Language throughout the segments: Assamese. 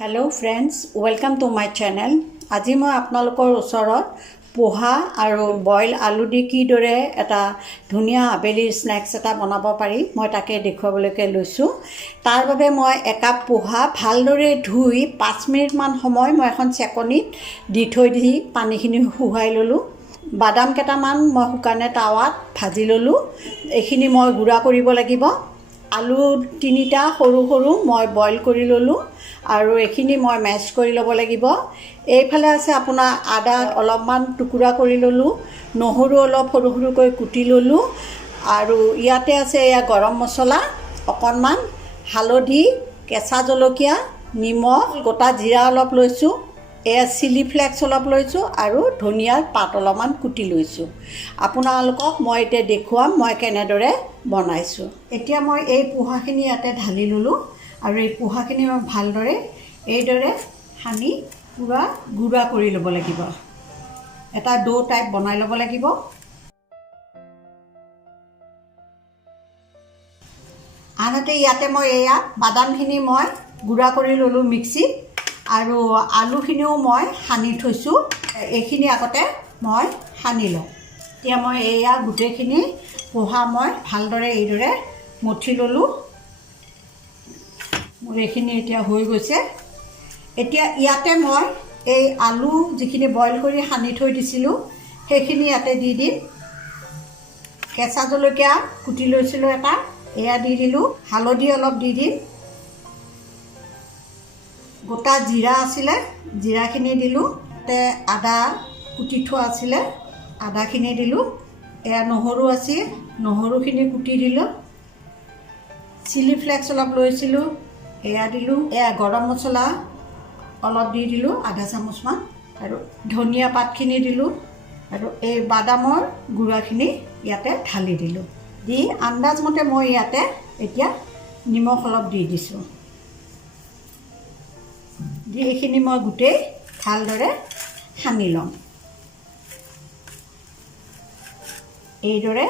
Hello friends, welcome to my channel. আজি মই আপোনালোকৰ ওচৰত পোহা আৰু বইল আলু দি কি দৰে এটা ধুনীয়া আবেলিৰ স্ন্যাক্স এটা বনাব পাৰি মই তাকে দেখুৱাবলৈকে লৈছো। তাৰ বাবে মই এক কাপ পোহা ভালদৰে ধুই 5 মিনিট মান সময় মই এখন চেকনিত দি থৈ দি পানীখিনি শুকাই ললো। বাদাম কেটামান মই শুকানে তাৱাত ভাজি ললো। এইখিনি মই গুড়া কৰিব লাগিব। আলু 3টা সৰু সৰু মই বইল কৰি ললো আৰু এখিনি মই মেশ কৰি ল'ব লাগিব। এইফালে আছে আপোনাৰ আদা অলপমান টুকুৰা কৰি ললো, নহৰু অলপ সৰু সৰুকৈ কুটি ললো আৰু ইয়াতে আছে এয়া গৰম মছলা অকণমান, হালধি, কেঁচা জলকীয়া, নিমখ, গোটা জিৰা অলপ লৈছো, এয়া চিলি ফ্লেক্স অলপ লৈছো আৰু ধনিয়াৰ পাত অলপমান কুটি লৈছো। আপোনালোকক মই এতিয়া দেখুৱাম মই কেনেদৰে বনাইছো। এতিয়া মই এই পোহাখিনি ইয়াতে ঢালি ললো আৰু এই পোহাখিনি মই ভালদৰে এইদৰে সানি পুৰা গুড়া কৰি ল'ব লাগিব। এটা ডো টাইপ বনাই ল'ব লাগিব। আনহাতে ইয়াতে মই এয়া বাদামখিনি মই গুড়া কৰি ললো মিক্সিত আৰু আলুখিনিও মই সানি থৈছো। এইখিনি আগতে মই সানি লওঁ। এতিয়া মই এয়া গোটেইখিনি পোহা মই ভালদৰে এইদৰে মঠি ললো। মোৰ এইখিনি এতিয়া হৈ গৈছে। এতিয়া ইয়াতে মই এই আলু যিখিনি বইল কৰি সানি থৈ দিছিলোঁ সেইখিনি ইয়াতে দি দিম। কেঁচা জলকীয়া কুটি লৈছিলোঁ এটা, এয়া দি দিলোঁ। হালধি অলপ দি দিম। গোটা জিৰা আছিলে, জিৰাখিনি দিলোঁ। তাতে আদা কুটি থোৱা আছিলে, আদাখিনি দিলোঁ। এয়া নহৰু আছিল, নহৰুখিনি কুটি দিলোঁ। চিলি ফ্লেক্স অলপ লৈছিলোঁ, এয়া দিলোঁ। এয়া গৰম মছলা অলপ দি দিলোঁ, আধা চামুচমান, আৰু ধনিয়া পাতখিনি দিলোঁ আৰু এই বাদামৰ গুড়াখিনি ইয়াতে ঢালি দিলোঁ। দি আন্দাজ মতে মই ইয়াতে এতিয়া নিমখ অলপ দি দিছোঁ। দি এইখিনি মই গোটেই ভালদৰে সানি ল'ম। এইদৰে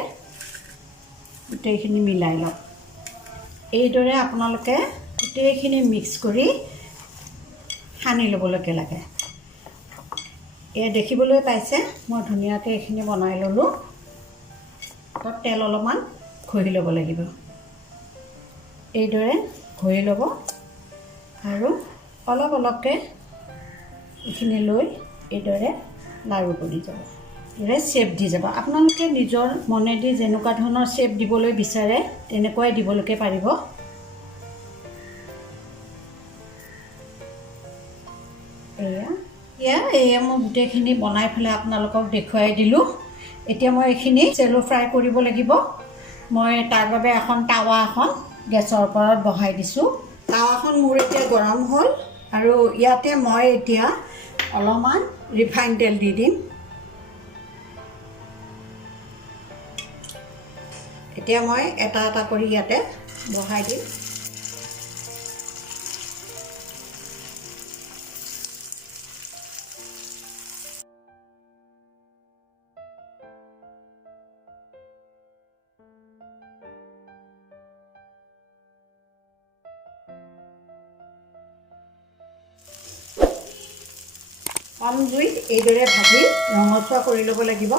গোটেইখিনি মিলাই লওক। এইদৰে আপোনালোকে গোটেইখিনি মিক্স কৰি সানি ল'বলৈকে লাগে। এয়া দেখিবলৈ পাইছে মই ধুনীয়াকৈ এইখিনি বনাই ল'লোঁ। তাত তেল অলপমান ঘঁহি ল'ব লাগিব। এইদৰে ঘঁহি ল'ব আৰু অলপ অলপকৈ এইখিনি লৈ এইদৰে লাৰু কৰি যাব। এইদৰে শ্বেপ দি যাব। আপোনালোকে নিজৰ মনেদি যেনেকুৱা ধৰণৰ শ্বেপ দিবলৈ বিচাৰে তেনেকুৱাই দিবলৈকে পাৰিব। এয়া মই গোটেইখিনি বনাই পেলাই আপোনালোকক দেখুৱাই দিলোঁ। এতিয়া মই এইখিনি চেলো ফ্ৰাই কৰিব লাগিব। মই তাৰ বাবে এখন টাৱা এখন গেছৰ ওপৰত বহাই দিছোঁ। টাৱাখন মোৰ এতিয়া গৰম হ'ল আৰু ইয়াতে মই এতিয়া অলপমান ৰিফাইন তেল দি দিম। এতিয়া মই এটা এটা কৰি ইয়াতে বহাই দিম। কম জুইত এইদৰে ভাজি ৰঙচুৱা কৰি ল'ব লাগিব।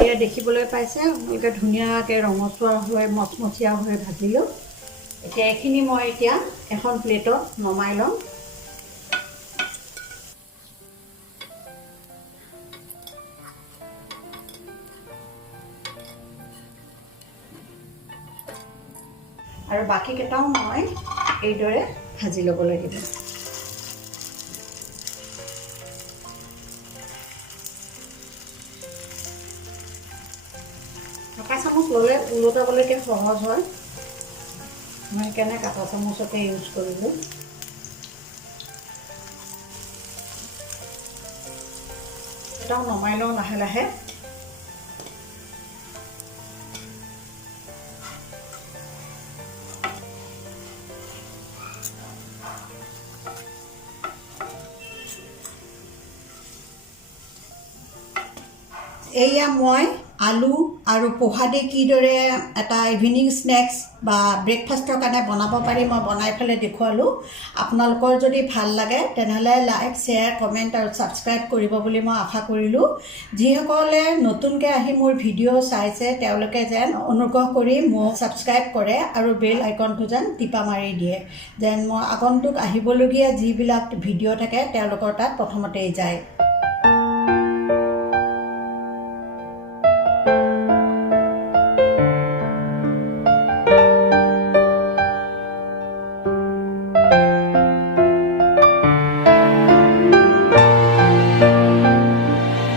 এয়া দেখিবলৈ পাইছে আপোনালোকে ধুনীয়াকৈ ৰঙচুৱা হৈ মচমচীয়া হৈ ভাজিলোঁ। এতিয়া এইখিনি মই এতিয়া এখন প্লেটত নমাই ল'ম। আৰু বাকীকেইটাও মই এইদৰে ভাজি ল'ব লাগিব। কাটা চামুচ ল'লে ওলোটাবলৈকে সহজ হয়। মই সেইকাৰণে কাটা চামুচতে ইউজ কৰিলোঁ। এটাও নমাই লওঁ লাহে লাহে। এয়া মই আলু আৰু পোহা দি কিদৰে এটা ইভিনিং স্নেক্স বা ব্ৰেকফাষ্টৰ কাৰণে বনাব পাৰি মই বনাই পেলাই দেখুৱালোঁ। আপোনালোকৰ যদি ভাল লাগে তেনেহ'লে লাইক শ্বেয়াৰ কমেণ্ট আৰু ছাবস্ক্ৰাইব কৰিব বুলি মই আশা কৰিলোঁ। যিসকলে নতুনকৈ আহি মোৰ ভিডিঅ' চাইছে তেওঁলোকে যেন অনুগ্ৰহ কৰি মোক ছাবস্ক্ৰাইব কৰে আৰু বেল আইকনটো যেন টিপা মাৰি দিয়ে, যেন মই আগন্তুক আহিবলগীয়া যিবিলাক ভিডিঅ' থাকে তেওঁলোকৰ তাত প্ৰথমতেই যায়।